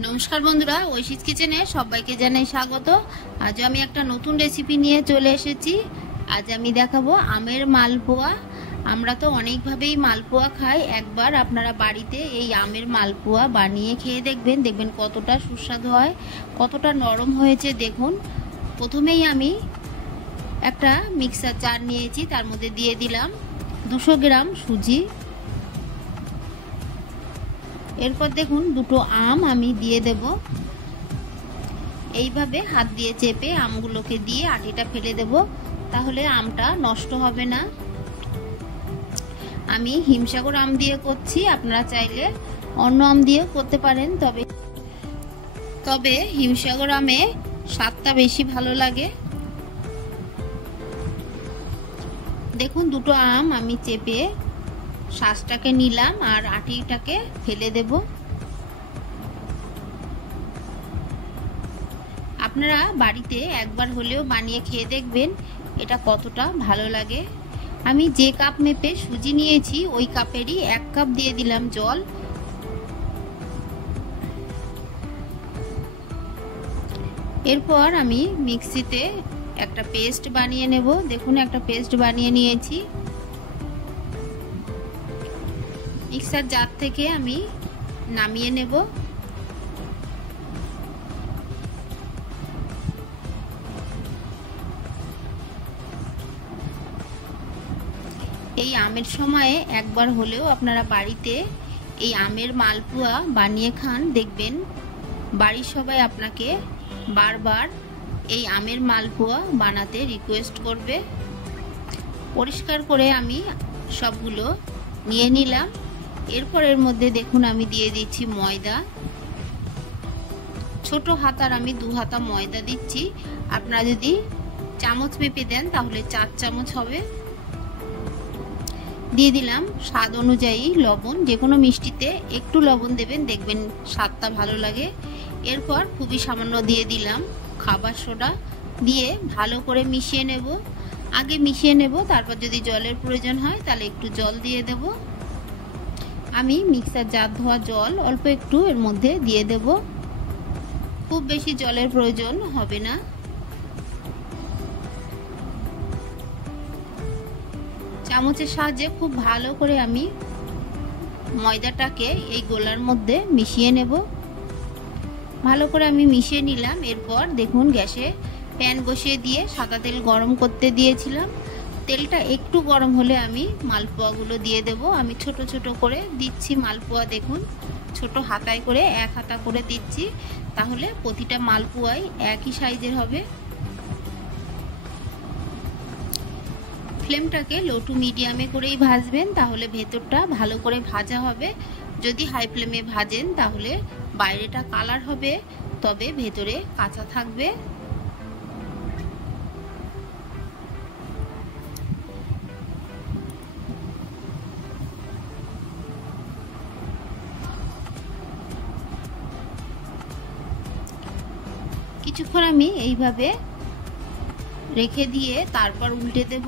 নমস্কার বন্ধুরা, ঐশীজ কিচেনে সবাইকে জানাই স্বাগত। আজ আমি একটা নতুন রেসিপি নিয়ে চলে এসেছি। আজ আমি দেখাবো আমের মালপোয়া। আমরা তো অনেকভাবেই মালপোয়া খাই। একবার আপনারা বাড়িতে এই আমের মালপোয়া বানিয়ে খেয়ে দেখবেন কতটা সুস্বাদু হয়, কতটা নরম হয়েছে। দেখুন, প্রথমেই আমি একটা মিক্সার জার নিয়েছি, তার মধ্যে দিয়ে দিলাম 200 গ্রাম সুজি। এরপর দেখুন, দুটো আম আমি দিয়ে দেব। এইভাবে হাত দিয়ে চেপে আমগুলোকে দিয়ে আটিটা ফেলে দেব, তাহলে আমটা নষ্ট হবে না। আমি হিমসাগর আম দিয়ে করছি, আপনারা চাইলে অন্য আম দিয়ে করতে পারেন, তবে হিমসাগর আমে স্বাদটা বেশি ভালো লাগে। দেখুন, দুটো আম আমি চেপে শাঁসটাকে নিলাম আর আটিটাকে ফেলে দেব। আপনারা বাড়িতে একবার হলেও বানিয়ে খেয়ে দেখবেন এটা কতটা ভালো লাগে। আমি যে কাপ মেপে সুজি নিয়েছি ওই কাপেরই 1 কাপ দিয়ে দিলাম জল। এরপর আমি মিক্সিতে একটা পেস্ট বানিয়ে নেব। দেখুন, একটা পেস্ট বানিয়ে নিয়েছি। মিক্সার জার থেকে আমি নামিয়ে নেব। এই আমের সময়ে একবার হলেও আপনারা বাড়িতে এই আমের মালপোয়া বানিয়ে খান, দেখবেন বাড়ির সবাই আপনাকে বারবার এই আমের মালপোয়া বানাতে রিকোয়েস্ট করবে। পরিষ্কার করে আমি সবগুলো নিয়ে নিলাম। এরপর এর মধ্যে দেখুন আমি দিয়ে দিচ্ছি ময়দা। ছোট হাতার আমি 2 হাতা ময়দা দিচ্ছি। আপনারা যদি চামচ মেপে দেন তাহলে 4 চামচ হবে। দিয়ে দিলাম স্বাদ অনুযায়ী লবণ। যে কোনো মিষ্টিতে একটু লবণ দেবেন, দেখবেন স্বাদটা ভালো লাগে। এরপর খুবই সামান্য দিয়ে দিলাম খাবার সোডা, দিয়ে ভালো করে মিশিয়ে নেব। আগে মিশিয়ে নেব, তারপর যদি জলের প্রয়োজন হয় তাহলে একটু জল দিয়ে দেব। আমি মিক্সার জার ধোয়া জল অল্প একটু এর মধ্যে দিয়ে দেব। খুব বেশি জলের প্রয়োজন হবে না। চামচের সাহায্যে খুব ভালো করে আমি ময়দাটাকে এই গোলার মধ্যে মিশিয়ে নেব। ভালো করে আমি মিশিয়ে নিলাম। এরপর দেখুন, গ্যাসে প্যান বসিয়ে দিয়ে সাদা তেল গরম করতে দিয়েছিলাম। তেলটা একটু গরম হলে আমি মালপোয়াগুলো দিয়ে দেব। আমি ছোট ছোট করে দিচ্ছি মালপোয়া। দেখুন, ছোট হাতায় করে 1 হাতা করে দিচ্ছি, তাহলে প্রতিটা মালপোয়াই একই সাইজের হবে। ফ্লেমটাকে লো টু মিডিয়ামে করেই ভাজবেন, তাহলে ভেতরটা ভালো করে ভাজা হবে। যদি হাই ফ্লেমে ভাজেন তাহলে বাইরেটা কালার হবে, তবে ভেতরে কাঁচা থাকবে। কিছুক্ষণ আমি এইভাবে রেখে দিয়ে তারপর উল্টে দেব।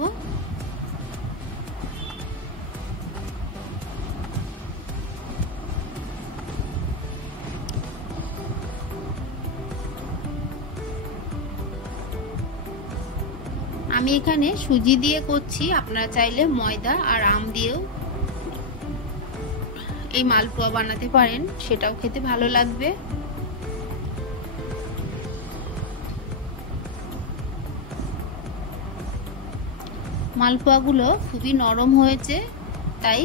আমি এখানে সুজি দিয়ে করছি, আপনারা চাইলে ময়দা আর আম দিয়েও এই মালপোয়া বানাতে পারেন, সেটাও খেতে ভালো লাগবে। মালপোয়াগুলো খুবই নরম হয়েছে, তাই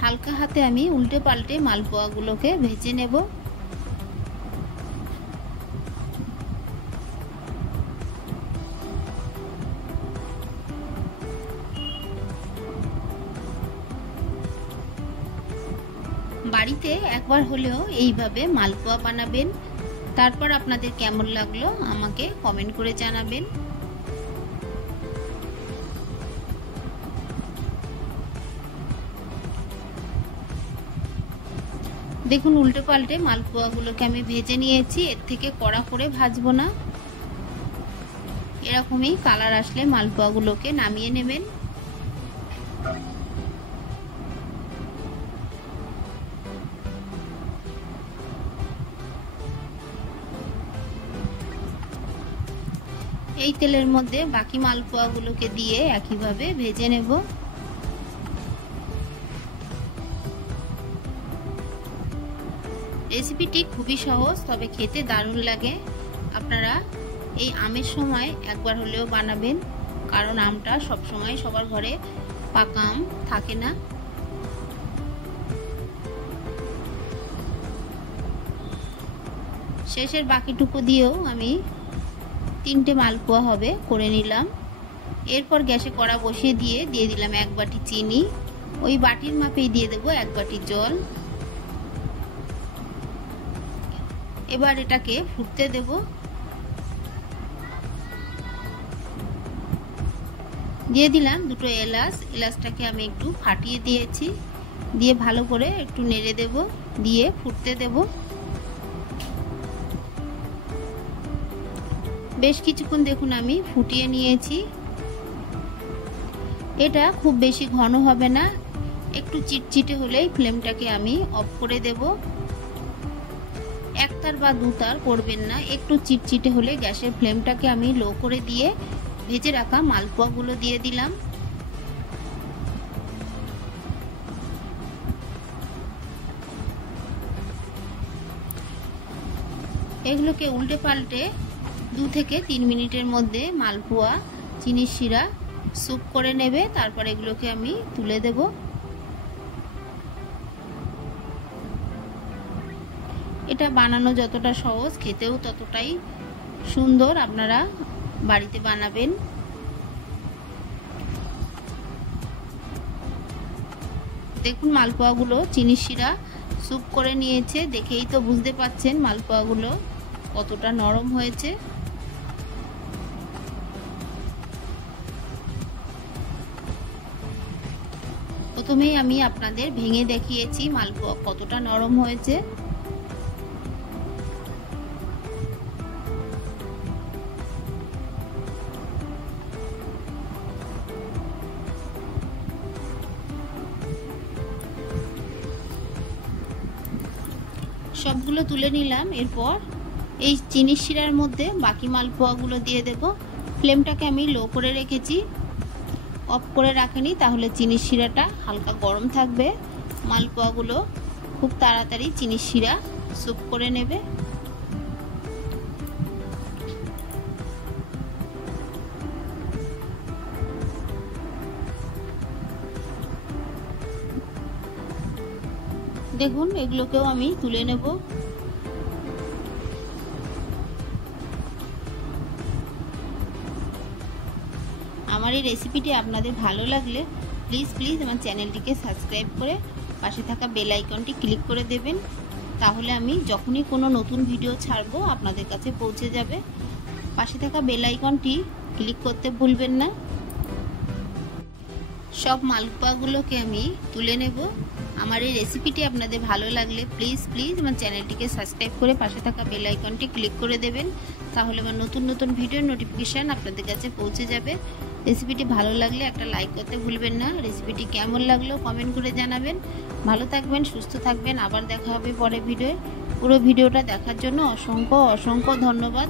হালকা হাতে আমি উল্টে পাল্টে মালপোয়াগুলোকে ভেজে নেব। বাড়িতে একবার হলেও এইভাবে মালপোয়া বানাবেন। তারপর আপনাদের কেমন লাগলো আমাকে কমেন্ট করে জানাবেন। দেখুন, উল্টে পাল্টে মালপোয়াগুলোকে আমি ভেজে নিয়েছি। এর থেকে কড়া করে ভাজবো না, এরকমই কালার আসলে মালপোয়াগুলোকে নামিয়ে নেবেন। এই তেলের মধ্যে বাকি মালপোয়াগুলোকে দিয়ে একইভাবে ভেজে নেব। রেসিপিটি খুবই সহজ, তবে খেতে দারুণ লাগে। আপনারা এই আমের সময় একবার হলেও বানাবেন, কারণ আমটা সব সময় সবার ঘরে পাকা আম থাকে না। শেষের বাকিটুকু দিয়েও আমি 3টে মালপোয়া হবে করে নিলাম। এরপর গ্যাসে কড়া বসিয়ে দিয়ে দিলাম 1 বাটি চিনি। ওই বাটির মাপেই দিয়ে দেব 1 বাটি জল। এবার এটাকে ফুটতে দেব। দিয়ে দিলাম 2টো এলাচ। এলাচটাকে আমি একটু ফাটিয়ে দিয়েছি, দিয়ে ভালো করে একটু নেড়ে দেব, দিয়ে ফুটতে দেব। বেশ কিছুক্ষণ দেখুন আমি ফুটিয়ে নিয়েছি। এটা খুব বেশি ঘন হবে না, একটু চিটচিটে হলেই ফ্লেমটাকে আমি অফ করে দেব। একতার বা দুতার করবেন না, একটু চিটচিটে হলে গ্যাসের ফ্লেমটাকে আমি লো করে দিয়ে ভেজে রাখা মালপোয়াগুলো দিয়ে দিলাম। এগুলোকে উল্টে পাল্টে 2 থেকে 3 মিনিটের মধ্যে মালপোয়া চিনির শিরা স্যুপ করে নেবে। তারপর এগুলোকে আমি তুলে দেব। এটা বানানো যতটা সহজ, খেতেও ততটাই সুন্দর। আপনারা বাড়িতে বানাবেন। দেখুন মালপোয়াগুলো চিনির শিরা স্যুপ করে নিয়েছে, দেখেই তো বুঝতে পাচ্ছেন মালপোয়াগুলো কতটা নরম হয়েছে। প্রথমেই আমি আপনাদের ভেঙে দেখিয়েছি মালপোয়া কতটা নরম হয়েছে। সবগুলো তুলে নিলাম। এরপর এই চিনির শিরার মধ্যে বাকি মালপোয়াগুলো দিয়ে দেব। ফ্লেমটাকে আমি লো করে রেখেছি, অফ করে রাখিনি, তাহলে চিনির শিরাটা হালকা গরম থাকবে। মালপোয়াগুলো খুব তাড়াতাড়ি চিনির শিরা স্যুপ করে নেবে। দেখুন এগুলোকেও আমি তুলে নেব। আমার এই রেসিপিটি আপনাদের ভালো লাগলে প্লিজ আমার চ্যানেলটিকে সাবস্ক্রাইব করে পাশে থাকা বেল আইকনটি ক্লিক করে দেবেন। তাহলে আমি যখনই কোনো নতুন ভিডিও ছাড়বো আপনাদের কাছে পৌঁছে যাবে। পাশে থাকা বেল আইকনটি ক্লিক করতে ভুলবেন না। সব মালপোয়াগুলোকে আমি তুলে নেব। আমার এই রেসিপিটি আপনাদের ভালো লাগলে প্লিজ আমার চ্যানেলটিকে সাবস্ক্রাইব করে পাশে থাকা বেল আইকনটি ক্লিক করে দেবেন। তাহলে আমার নতুন ভিডিওর নোটিফিকেশান আপনাদের কাছে পৌঁছে যাবে। রেসিপিটি ভালো লাগলে একটা লাইক করতে ভুলবেন না। রেসিপিটি কেমন লাগলো কমেন্ট করে জানাবেন। ভালো থাকবেন, সুস্থ থাকবেন। আবার দেখা হবে পরের ভিডিওয়ে। পুরো ভিডিওটা দেখার জন্য অসংখ্য ধন্যবাদ।